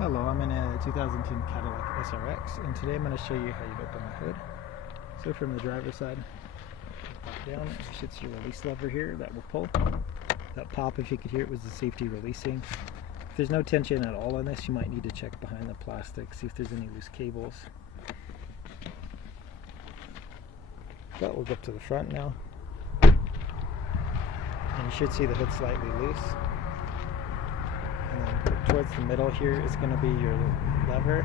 Hello, I'm in a 2010 Cadillac SRX, and today I'm going to show you how you open the hood. So from the driver's side, pop down, you should see a release lever here that will pull. That pop, if you could hear it, was the safety releasing. If there's no tension at all on this, you might need to check behind the plastic, see if there's any loose cables. But we'll go up to the front now. And you should see the hood slightly loose. And then towards the middle here is going to be your lever.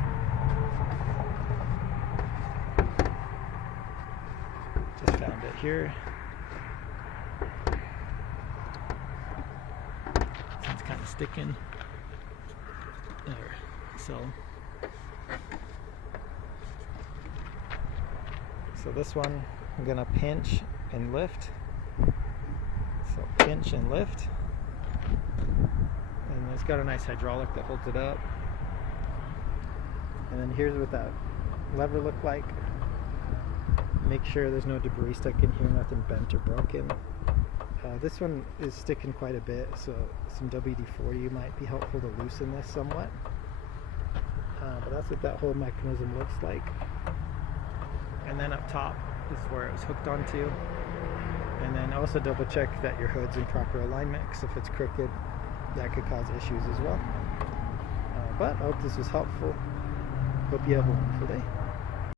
Just found it here. It's kind of sticking. There. So this one I'm going to pinch and lift. So pinch and lift. And it's got a nice hydraulic that holds it up. And then here's what that lever looked like. Make sure there's no debris stuck in here, nothing bent or broken. This one is sticking quite a bit, so some WD-40 might be helpful to loosen this somewhat. But that's what that whole mechanism looks like. And then up top is where it was hooked onto. And then also double check that your hood's in proper alignment, because if it's crooked, that could cause issues as well. But I hope this was helpful. Hope you have a wonderful day.